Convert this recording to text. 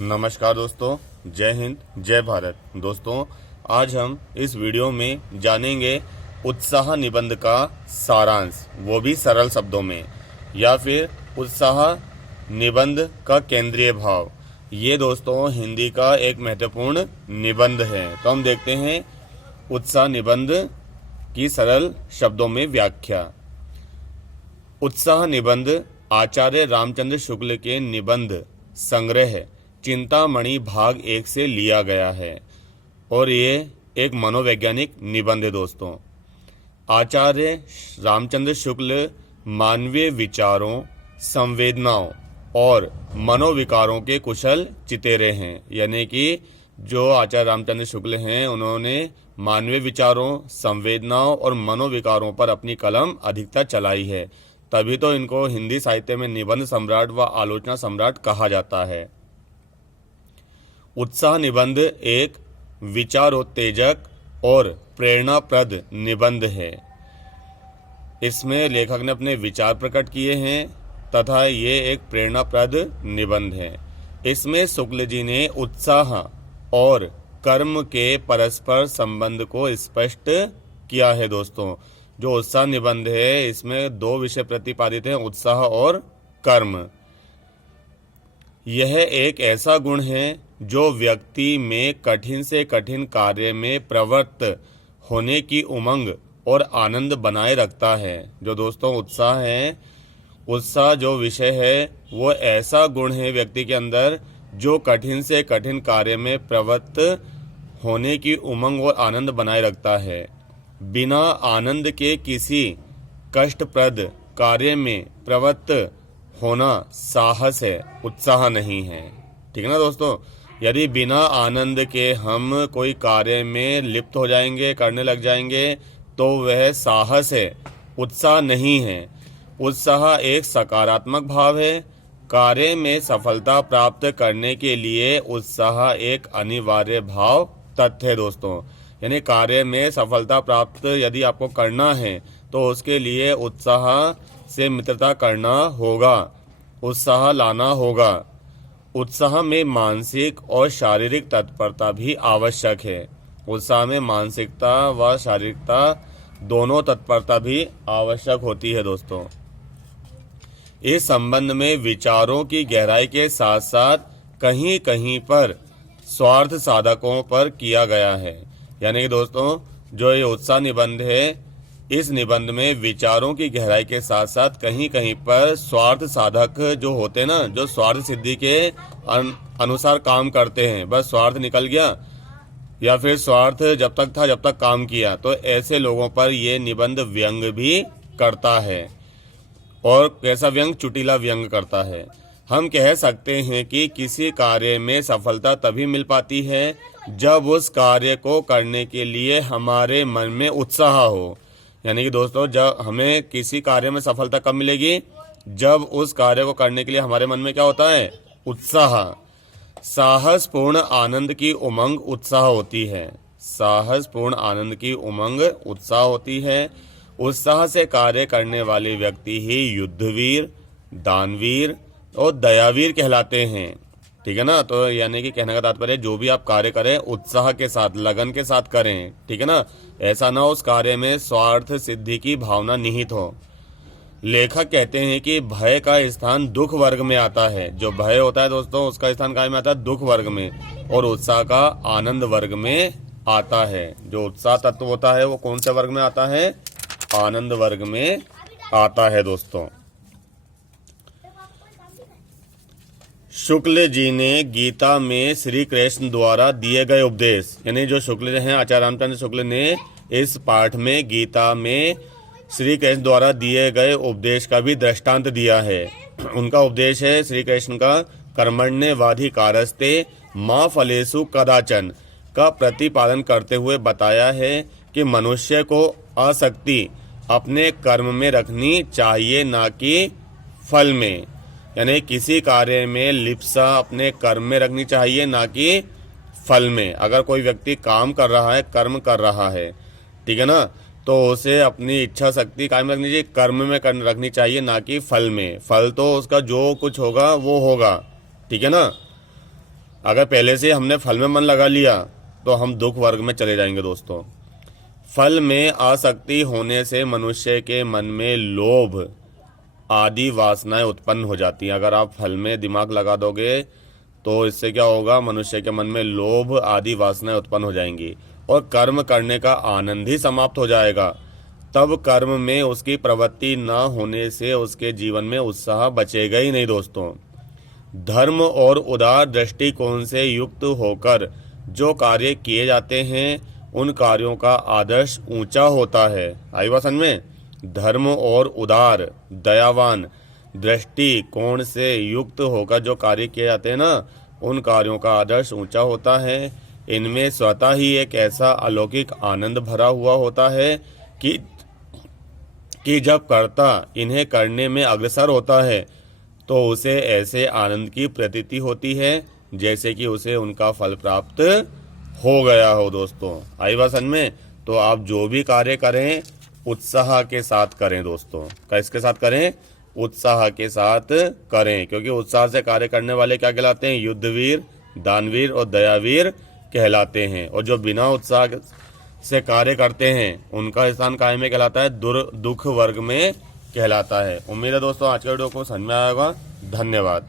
नमस्कार दोस्तों, जय हिंद, जय भारत। दोस्तों, आज हम इस वीडियो में जानेंगे उत्साह निबंध का सारांश, वो भी सरल शब्दों में, या फिर उत्साह निबंध का केंद्रीय भाव। ये दोस्तों हिंदी का एक महत्वपूर्ण निबंध है। तो हम देखते हैं उत्साह निबंध की सरल शब्दों में व्याख्या। उत्साह निबंध आचार्य रामचंद्र शुक्ल के निबंध संग्रह चिंतामणि भाग 1 से लिया गया है और ये एक मनोवैज्ञानिक निबंध है। दोस्तों, आचार्य रामचंद्र शुक्ल मानवीय विचारों, संवेदनाओं और मनोविकारों के कुशल चितेरे हैं। यानी कि जो आचार्य रामचंद्र शुक्ल हैं, उन्होंने मानवीय विचारों, संवेदनाओं और मनोविकारों पर अपनी कलम अधिकता चलाई है। तभी तो इनको हिंदी साहित्य में निबंध सम्राट व आलोचना सम्राट कहा जाता है। उत्साह निबंध एक विचारोत्तेजक और प्रेरणाप्रद निबंध है। इसमें लेखक ने अपने विचार प्रकट किए हैं तथा ये एक प्रेरणाप्रद निबंध है। इसमें शुक्ल जी ने उत्साह और कर्म के परस्पर संबंध को स्पष्ट किया है। दोस्तों, जो उत्साह निबंध है, इसमें दो विषय प्रतिपादित हैं, उत्साह और कर्म। यह एक ऐसा गुण है जो व्यक्ति में कठिन से कठिन कार्य में प्रवृत्त होने की उमंग और आनंद बनाए रखता है। जो दोस्तों उत्साह है, उत्साह जो विषय है, वो ऐसा गुण है व्यक्ति के अंदर जो कठिन से कठिन कार्य में प्रवृत्त होने की उमंग और आनंद बनाए रखता है। बिना आनंद के किसी कष्टप्रद कार्य में प्रवृत्त होना साहस है, उत्साह नहीं है। ठीक है ना दोस्तों? यदि बिना आनंद के हम कोई कार्य में लिप्त हो जाएंगे, करने लग जाएंगे, तो वह साहस है, उत्साह नहीं है। उत्साह एक सकारात्मक भाव है। कार्य में सफलता प्राप्त करने के लिए उत्साह एक अनिवार्य भाव तथ्य है। दोस्तों, यानी कार्य में सफलता प्राप्त यदि आपको करना है तो उसके लिए उत्साह से मित्रता करना होगा, उत्साह लाना होगा। उत्साह में मानसिक और शारीरिक तत्परता भी आवश्यक है। उत्साह में मानसिकता व शारीरिकता दोनों तत्परता भी आवश्यक होती है। दोस्तों, इस संबंध में विचारों की गहराई के साथ साथ कहीं कहीं पर स्वार्थ साधकों पर किया गया है। यानी कि दोस्तों, जो ये उत्साह निबंध है, इस निबंध में विचारों की गहराई के साथ साथ कहीं कहीं पर स्वार्थ साधक जो होते हैं ना, जो स्वार्थ सिद्धि के अनुसार काम करते हैं, बस स्वार्थ निकल गया या फिर स्वार्थ जब तक था जब तक काम किया, तो ऐसे लोगों पर ये निबंध व्यंग भी करता है। और कैसा व्यंग? चुटीला व्यंग करता है। हम कह सकते हैं कि किसी कार्य में सफलता तभी मिल पाती है जब उस कार्य को करने के लिए हमारे मन में उत्साह हो। यानी कि दोस्तों, जब हमें किसी कार्य में सफलता कब मिलेगी? जब उस कार्य को करने के लिए हमारे मन में क्या होता है? उत्साह। साहसपूर्ण आनंद की उमंग उत्साह होती है। साहसपूर्ण आनंद की उमंग उत्साह होती है। उत्साह से कार्य करने वाले व्यक्ति ही युद्धवीर, दानवीर और दयावीर कहलाते हैं। ठीक है ना? तो यानी कि कहने का तात्पर्य, जो भी आप कार्य करें उत्साह के साथ, लगन के साथ करें। ठीक है ना? ऐसा ना हो उस कार्य में स्वार्थ सिद्धि की भावना निहित हो। लेखक कहते हैं कि भय का स्थान दुख वर्ग में आता है। जो भय होता है दोस्तों, उसका स्थान कहाँ में आता है? दुख वर्ग में। और उत्साह का आनंद वर्ग में आता है। जो उत्साह तत्व होता है वो कौन से वर्ग में आता है? आनंद वर्ग में आता है। दोस्तों, शुक्ल जी ने गीता में श्री कृष्ण द्वारा दिए गए उपदेश, यानी जो शुक्ल हैं, आचार्य रामचंद्र शुक्ल ने इस पाठ में गीता में श्री कृष्ण द्वारा दिए गए उपदेश का भी दृष्टांत दिया है। उनका उपदेश है श्री कृष्ण का कर्मण्येवाधिकारस्ते मा फलेषु कदाचन का प्रतिपादन करते हुए बताया है कि मनुष्य को आसक्ति अपने कर्म में रखनी चाहिए, ना कि फल में। यानी किसी कार्य में लिप्सा अपने कर्म में रखनी चाहिए, ना कि फल में। अगर कोई व्यक्ति काम कर रहा है, कर्म कर रहा है, ठीक है ना, तो उसे अपनी इच्छा शक्ति कायम रखनी चाहिए, कर्म में रखनी चाहिए, ना कि फल में। फल तो उसका जो कुछ होगा वो होगा। ठीक है ना? अगर पहले से हमने फल में मन लगा लिया तो हम दुख वर्ग में चले जाएंगे दोस्तों। फल में आसक्ति होने से मनुष्य के मन में लोभ आदि वासनाएं उत्पन्न हो जाती हैं। अगर आप फल में दिमाग लगा दोगे तो इससे क्या होगा, मनुष्य के मन में लोभ आदि वासनाएं उत्पन्न हो जाएंगी और कर्म करने का आनंद ही समाप्त हो जाएगा। तब कर्म में उसकी प्रवृत्ति न होने से उसके जीवन में उत्साह बचेगा ही नहीं दोस्तों। धर्म और उदार दृष्टिकोण से युक्त होकर जो कार्य किए जाते हैं उन कार्यों का आदर्श ऊंचा होता है। आई बात समझ में? धर्म और उदार दयावान दृष्टिकोण से युक्त होकर जो कार्य किए जाते हैं ना, उन कार्यों का आदर्श ऊंचा होता है। इनमें स्वतः ही एक ऐसा अलौकिक आनंद भरा हुआ होता है कि जब कर्ता इन्हें करने में अग्रसर होता है तो उसे ऐसे आनंद की प्रतीति होती है जैसे कि उसे उनका फल प्राप्त हो गया हो दोस्तों। आई बात समझ में? तो आप जो भी कार्य करें उत्साह के साथ करें दोस्तों। किसके साथ करें? उत्साह के साथ करें, क्योंकि उत्साह से कार्य करने वाले क्या कहलाते हैं? युद्धवीर, दानवीर और दयावीर कहलाते हैं। और जो बिना उत्साह से कार्य करते हैं उनका स्थान काय में कहलाता है? दुख वर्ग में कहलाता है। उम्मीद है दोस्तों आज के वीडियो को समझ में आएगा। धन्यवाद।